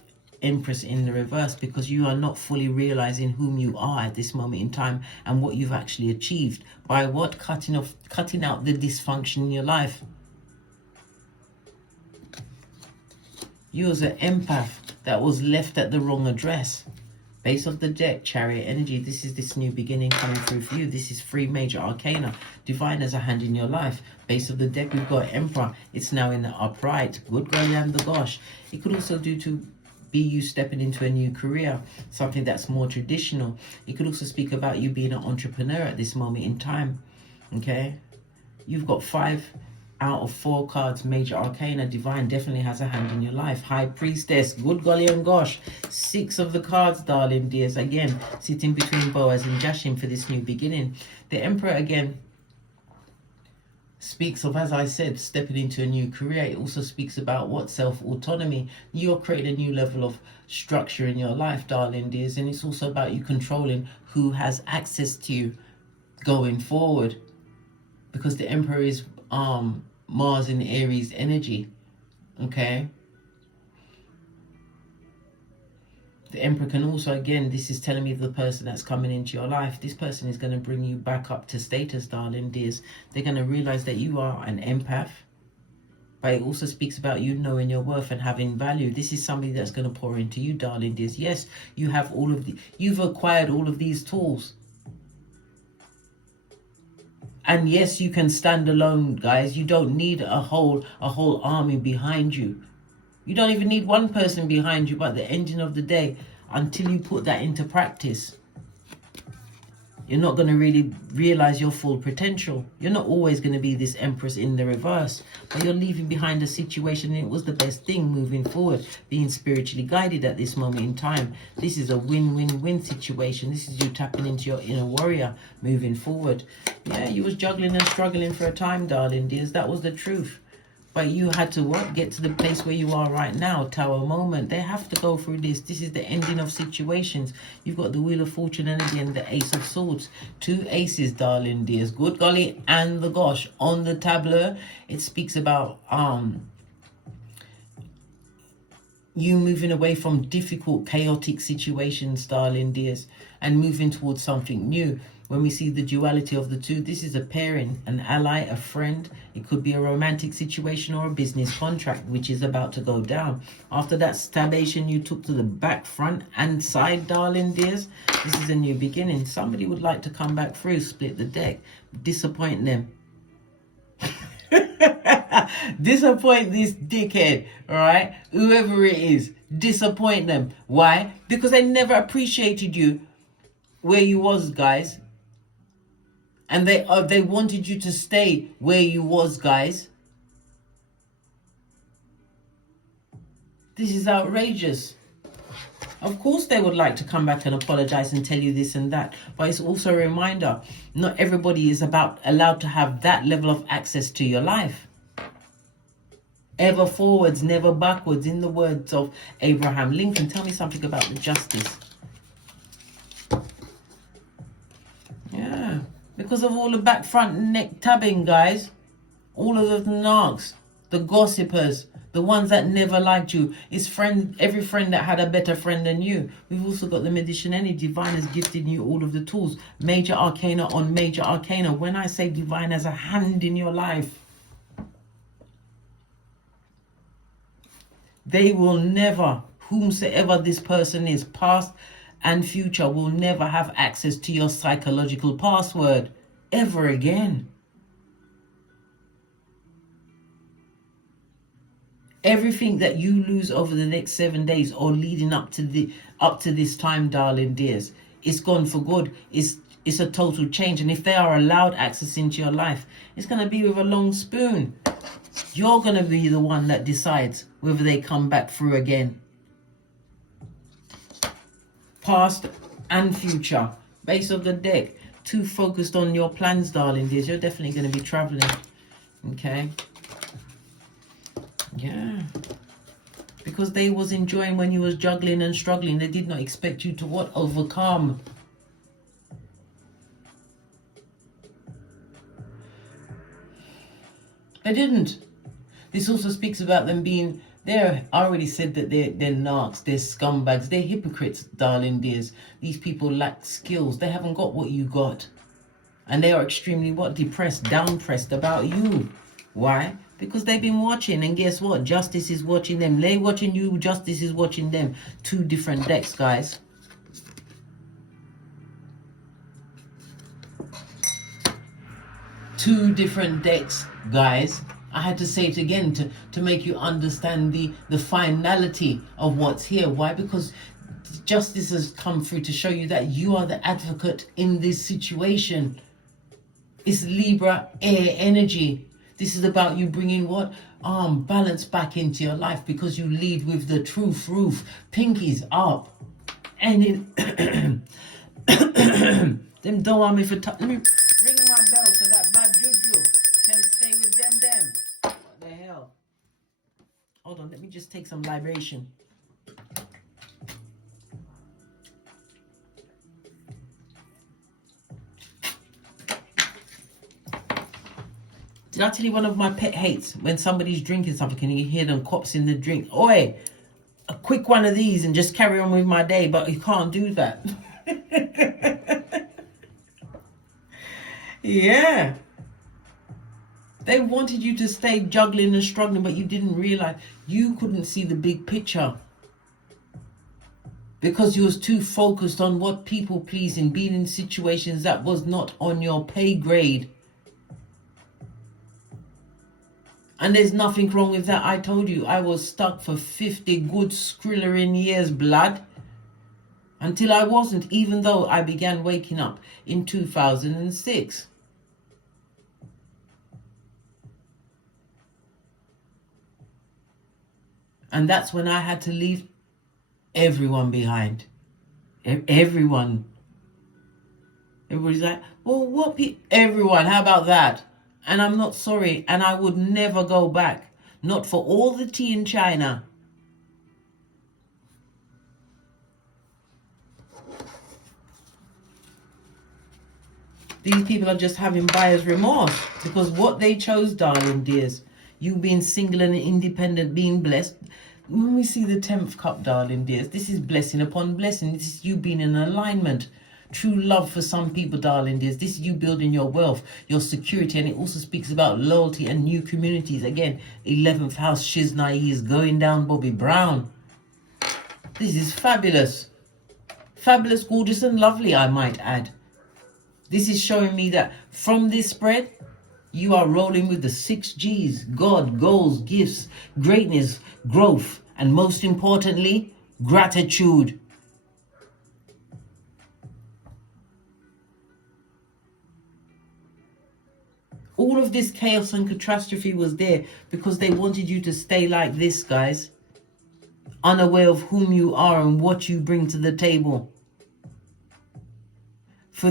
Empress in the reverse, because you are not fully realizing whom you are at this moment in time and what you've actually achieved by what? Cutting out the dysfunction in your life. You as an empath that was left at the wrong address. Base of the deck, Chariot energy. This is this new beginning coming through for you. This is 3 major arcana. Divine as a hand in your life. Base of the deck, we've got Emperor. It's now in the upright. Good girl and the gosh. It could also do to be you stepping into a new career, something that's more traditional. It could also speak about you being an entrepreneur at this moment in time. Okay? You've got 5 out of 4 cards, major arcana. Divine definitely has a hand in your life. High priestess, good golly and gosh. 6 of the cards, darling dears, again sitting between Boaz and Jashim for this new beginning. The Emperor again speaks of, as I said, stepping into a new career. It also speaks about what? Self-autonomy. You're creating a new level of structure in your life, darling dears, and it's also about you controlling who has access to you going forward, because the Emperor is Mars in Aries energy, okay? The Emperor can also, again, this is telling me the person that's coming into your life, this person is going to bring you back up to status, darling dears. They're going to realize that you are an empath, but it also speaks about you knowing your worth and having value. This is somebody that's going to pour into you, darling dears. Yes, you have you've acquired all of these tools. And yes, you can stand alone, guys. You don't need a whole army behind you. You don't even need one person behind you, but the engine of the day, until you put that into practice, you're not going to really realize your full potential. You're not always going to be this Empress in the reverse, but you're leaving behind a situation, and it was the best thing moving forward, being spiritually guided at this moment in time. This is a win-win-win situation. This is you tapping into your inner warrior moving forward. Yeah, you was juggling and struggling for a time, darling dears. That was the truth. But you had to what? Get to the place where you are right now, Tower moment. They have to go through this. This is the ending of situations. You've got the Wheel of Fortune energy and the Ace of Swords. 2 aces, darling dears. Good golly and the gosh. On the tableau, it speaks about you moving away from difficult, chaotic situations, darling dears, and moving towards something new. When we see the duality of the two, this is a pairing, an ally, a friend. It could be a romantic situation or a business contract, which is about to go down. After that stabation you took to the back, front, and side, darling dears, this is a new beginning. Somebody would like to come back through, split the deck, disappoint them. Disappoint this dickhead, all right? Whoever it is, disappoint them. Why? Because they never appreciated you where you was, guys. And they wanted you to stay where you was, guys. This is outrageous. Of course they would like to come back and apologize and tell you this and that. But it's also a reminder, not everybody is allowed to have that level of access to your life. Ever forwards, never backwards, in the words of Abraham Lincoln. Tell me something about the justice. Yeah. Because of all the back, front, neck tabbing, guys. All of the narcs, the gossipers, the ones that never liked you. It's every friend that had a better friend than you. We've also got the Magician energy. Divine has gifted you all of the tools. Major arcana on major arcana. When I say divine has a hand in your life, they will never, whomsoever this person is, past and future, will never have access to your psychological password ever again. Everything that you lose over the next 7 days or leading up to this time, darling dears, it's gone for good. It's a total change. And if they are allowed access into your life, it's going to be with a long spoon. You're going to be the one that decides whether they come back through again. Past and future. Base of the deck. Too focused on your plans, darling dears. You're definitely going to be traveling. Okay. Yeah. Because they was enjoying when you was juggling and struggling. They did not expect you to what? Overcome. They didn't. This also speaks about them being, I already said that they're narcs, they're scumbags, they're hypocrites, darling dears. These people lack skills. They haven't got what you got. And they are extremely depressed, downpressed about you. Why? Because they've been watching, and guess what? Justice is watching them. They watching you, justice is watching them. Two different decks, guys. Two different decks, guys. I had to say it again to make you understand the finality of what's here. Why? Because justice has come through to show you that you are the advocate in this situation. It's Libra air energy. This is about you bringing what? Balance back into your life, because you lead with the truth roof. Pinkies up. And them don't want me for let me ring my bell so that bad juju can stay with them. What the hell? Hold on, let me just take some libration. Did I tell you one of my pet hates? When somebody's drinking something and you hear them cops in the drink. Oi, a quick one of these and just carry on with my day. But you can't do that. Yeah. They wanted you to stay juggling and struggling, but you didn't realize you couldn't see the big picture. Because you was too focused on what people pleasing, being in situations that was not on your pay grade. And there's nothing wrong with that. I told you, I was stuck for 50 good skrillering years, blood. Until I wasn't, even though I began waking up in 2006. And that's when I had to leave everyone behind. Everyone. Everybody's like, well, what everyone, how about that? And I'm not sorry, and I would never go back. Not for all the tea in China. These people are just having buyer's remorse. Because what they chose, darling dears, you being single and independent, being blessed. When we see the 10th cup, darling dears, this is blessing upon blessing. This is you being in alignment. True love for some people, darling dears. This is you building your wealth, your security. And it also speaks about loyalty and new communities. Again, 11th house, Shiznai is going down Bobby Brown. This is fabulous. Fabulous, gorgeous and lovely, I might add. This is showing me that from this spread, you are rolling with the 6 G's. God, goals, gifts, greatness, growth, and most importantly, gratitude. All of this chaos and catastrophe was there because they wanted you to stay like this, guys. Unaware of whom you are and what you bring to the table. For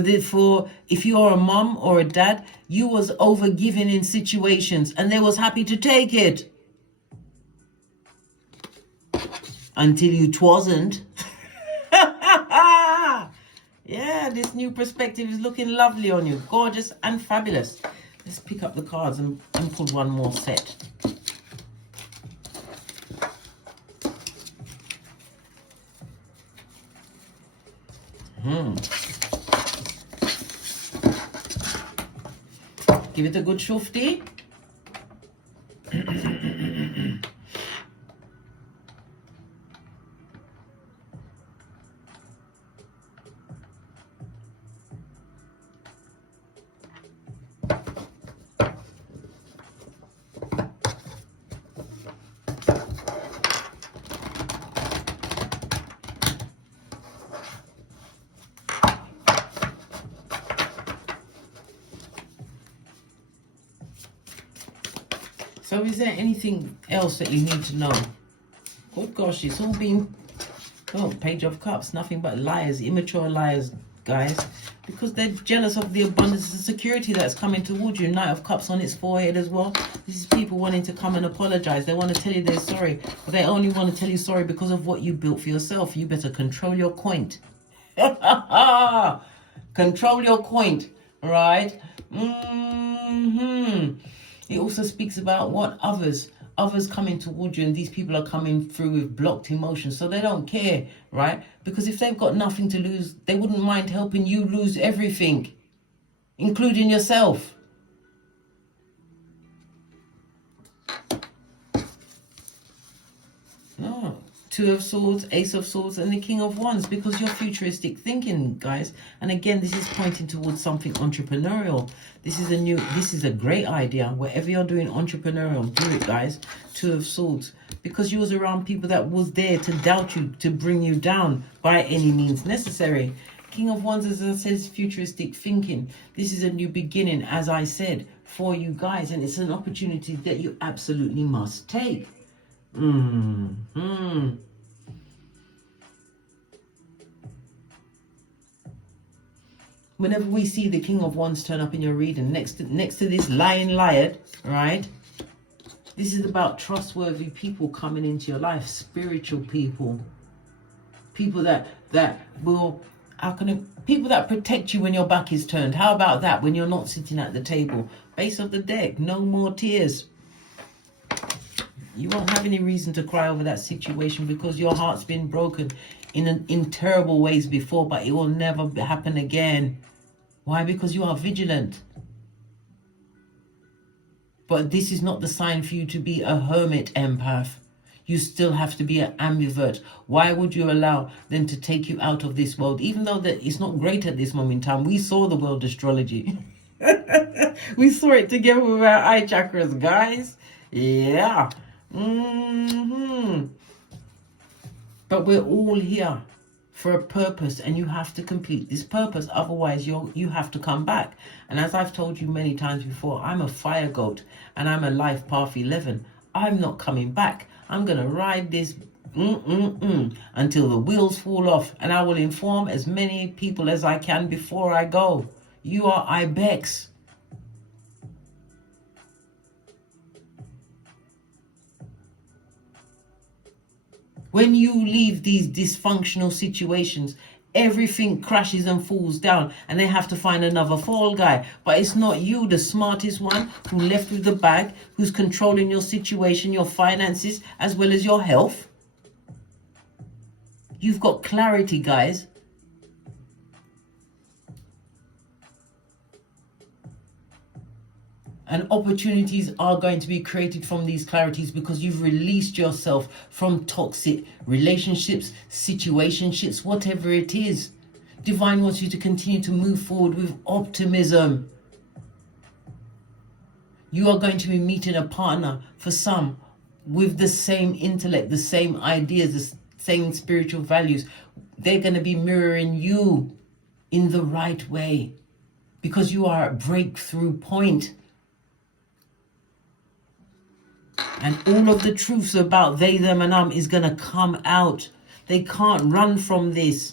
if you are a mum or a dad, you was overgiving in situations and they was happy to take it. Until you twasn't. Yeah, this new perspective is looking lovely on you. Gorgeous and fabulous. Let's pick up the cards and pull one more set. Give it a good shufti. So is there anything else that you need to know? Good gosh, it's all been, Page of Cups, nothing but liars, immature liars, guys, because they're jealous of the abundance and security that's coming towards you. Knight of Cups on its forehead as well. This is people wanting to come and apologize. They want to tell you they're sorry, but they only want to tell you sorry because of what you built for yourself. You better control your coin. Control your coin, right? It also speaks about what others coming towards you, and these people are coming through with blocked emotions, so they don't care, right? Because if they've got nothing to lose, they wouldn't mind helping you lose everything, including yourself. Oh, Two of Swords, Ace of Swords, and the King of Wands, because you're futuristic thinking, guys. And again, this is pointing towards something entrepreneurial. This is a great idea. Whatever you're doing entrepreneurial, do it, guys. Two of Swords, because you was around people that was there to doubt you, to bring you down by any means necessary. King of Wands, as I said, futuristic thinking. This is a new beginning, as I said, for you guys, and it's an opportunity that you absolutely must take. Whenever we see the King of Wands turn up in your reading, next to this lying liar, right? This is about trustworthy people coming into your life, spiritual people. People that will, people that protect you when your back is turned. How about that, when you're not sitting at the table? Base of the deck, no more tears. You won't have any reason to cry over that situation because your heart's been broken in terrible ways before, but it will never happen again. Why? Because you are vigilant. But this is not the sign for you to be a hermit empath. You still have to be an ambivert. Why would you allow them to take you out of this world? Even though that it's not great at this moment in time. We saw the world astrology. We saw it together with our eye chakras, guys. Yeah. But we're all here for a purpose, and you have to complete this purpose. Otherwise, you have to come back. And as I've told you many times before, I'm a fire goat, and I'm a life path 11. I'm not coming back. I'm going to ride this until the wheels fall off, and I will inform as many people as I can before I go. You are Ibex. When you leave these dysfunctional situations, everything crashes and falls down, and they have to find another fall guy. But it's not you, the smartest one, who left with the bag, who's controlling your situation, your finances, as well as your health. You've got clarity, guys. And opportunities are going to be created from these clarities because you've released yourself from toxic relationships, situationships, whatever it is. Divine wants you to continue to move forward with optimism. You are going to be meeting a partner, for some, with the same intellect, the same ideas, the same spiritual values. They're going to be mirroring you in the right way because you are at breakthrough point. And all of the truths about they, them, and is going to come out. They can't run from this.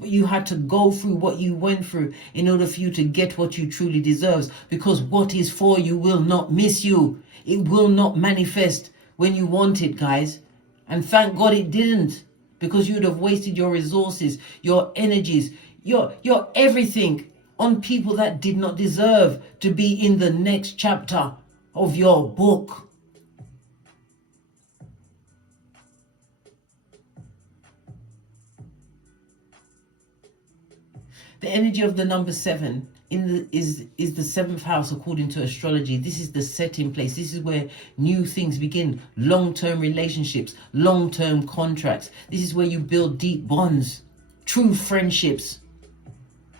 But you had to go through what you went through in order for you to get what you truly deserve. Because what is for you will not miss you. It will not manifest when you want it, guys. And thank God it didn't. Because you'd have wasted your resources, your energies, your everything on people that did not deserve to be in the next chapter of your book. The energy of the number 7 is the 7th house according to astrology. This is the setting place. This is where new things begin. Long-term relationships, long-term contracts. This is where you build deep bonds, true friendships.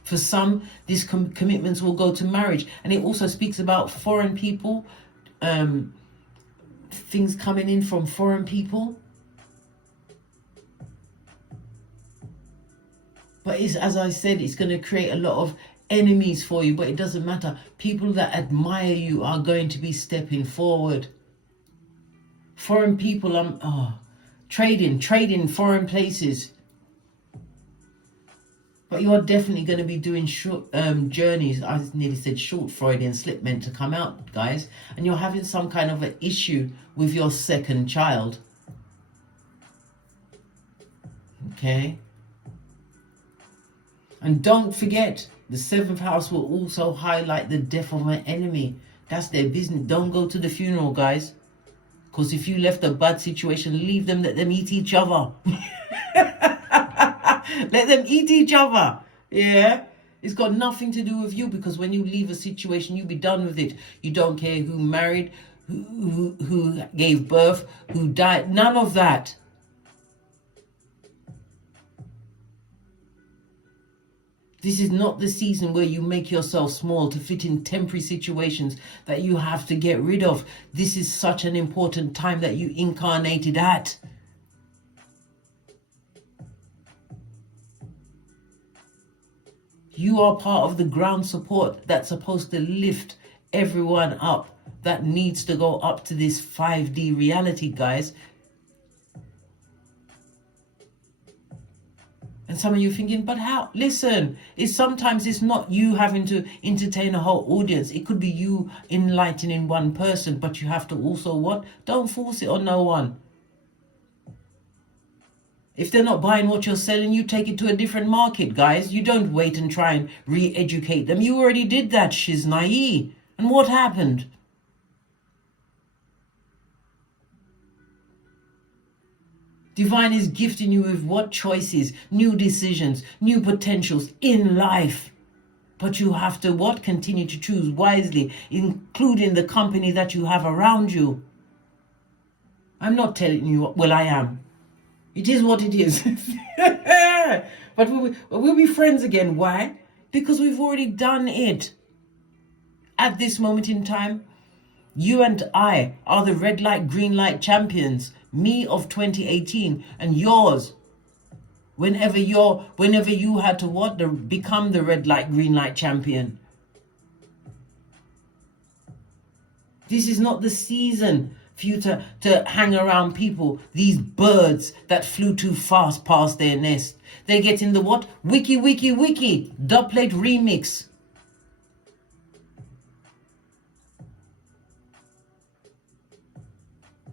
For some, these commitments will go to marriage. And it also speaks about foreign people, things coming in from foreign people. But it's, as I said, it's going to create a lot of enemies for you, but it doesn't matter. People that admire you are going to be stepping forward. Foreign people, trading foreign places. But you're definitely going to be doing short journeys. I nearly said short Freudian slip meant to come out, guys. And you're having some kind of an issue with your second child. Okay. And don't forget, the 7th house will also highlight the death of an enemy. That's their business. Don't go to the funeral, guys. Because if you left a bad situation, leave them, let them eat each other. Let them eat each other. Yeah. It's got nothing to do with you, because when you leave a situation, you be done with it. You don't care who married, who gave birth, who died. None of that. This is not the season where you make yourself small to fit in temporary situations that you have to get rid of. This is such an important time that you incarnated at. You are part of the ground support that's supposed to lift everyone up, that needs to go up to this 5D reality, guys. And some of you thinking, but how? Listen, sometimes it's not you having to entertain a whole audience. It could be you enlightening one person, but you have to also what? Don't force it on no one. If they're not buying what you're selling, you take it to a different market, guys. You don't wait and try and re-educate them. You already did that, shiznai. And what happened? Divine is gifting you with what? Choices, new decisions, new potentials in life. But you have to what? Continue to choose wisely, including the company that you have around you. I'm not telling you, well, I am. It is what it is. But we'll be friends again. Why? Because we've already done it. At this moment in time, you and I are the red light, green light champions. Me of 2018 and yours. Whenever you had to what? Become the red light, green light champion. This is not the season for you to hang around people, these birds that flew too fast past their nest. They're getting the what? Wiki, dubplate remix.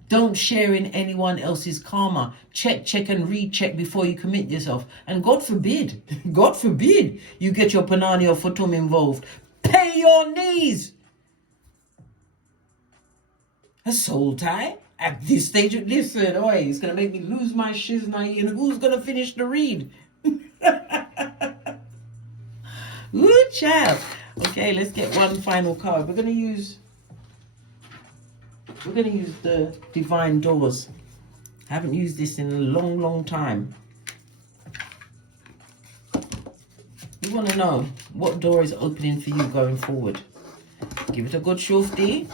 Don't share in anyone else's karma. Check and recheck before you commit yourself. And God forbid you get your Panani or Futum involved. Pay your knees. A soul tie? At this stage, listen, oi, it's going to make me lose my shiznai, and who's going to finish the read? Ooh, child. Okay, let's get one final card. We're going to use the Divine Doors. I haven't used this in a long time. We want to know what door is opening for you going forward. Give it a good shufti.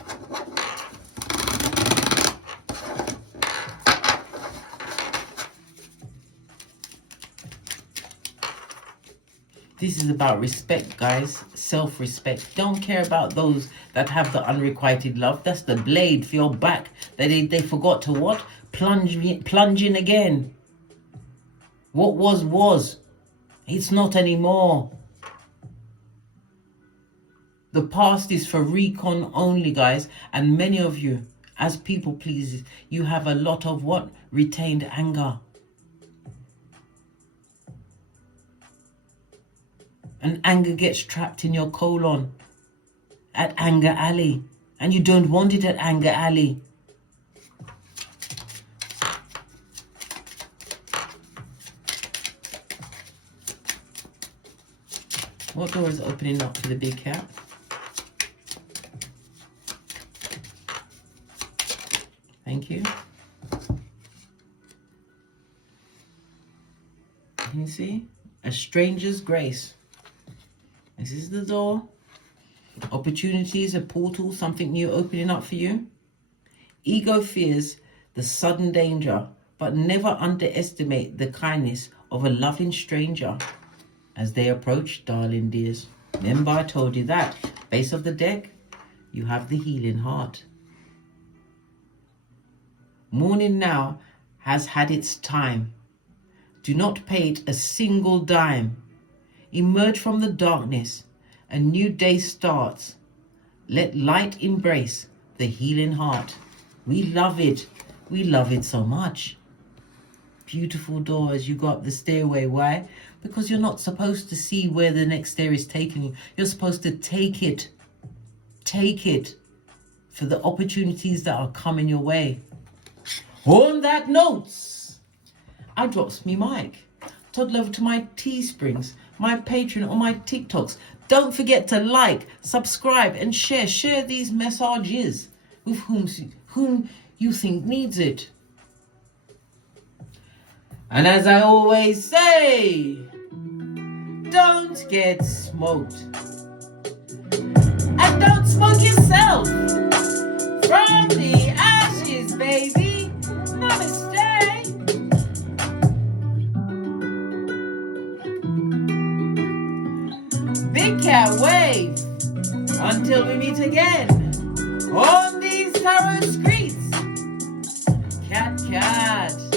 This is about respect, guys. Self-respect. Don't care about those that have the unrequited love. That's the blade for your back. They forgot to what? Plunge in again. What was. It's not anymore. The past is for recon only, guys. And many of you, as people pleasers, you have a lot of what? Retained anger. And anger gets trapped in your colon at Anger Alley. And you don't want it at Anger Alley. What door is opening up for the big cat? Thank you. Can you see? A stranger's grace. This is the door. Opportunities, a portal, something new opening up for you. Ego fears the sudden danger, but never underestimate the kindness of a loving stranger as they approach, darling dears. Remember, I told you that. Base of the deck, you have the healing heart. Mourning now has had its time. Do not pay it a single dime. Emerge from the darkness. A new day starts. Let light embrace the healing heart. We love it. We love it so much. Beautiful door as you go up the stairway. Why? Because you're not supposed to see where the next stair is taking you. You're supposed to take it. Take it for the opportunities that are coming your way. On that note, I drops me mic. Toddle over to my Teesprings, my Patreon, or my TikToks. Don't forget to like, subscribe, and share. Share these messages with whom you think needs it. And as I always say, don't get smoked. And don't smoke yourself. From the ashes, baby. Namaste. Big cat wave. Until we meet again on these tarot streets. Cat, cat.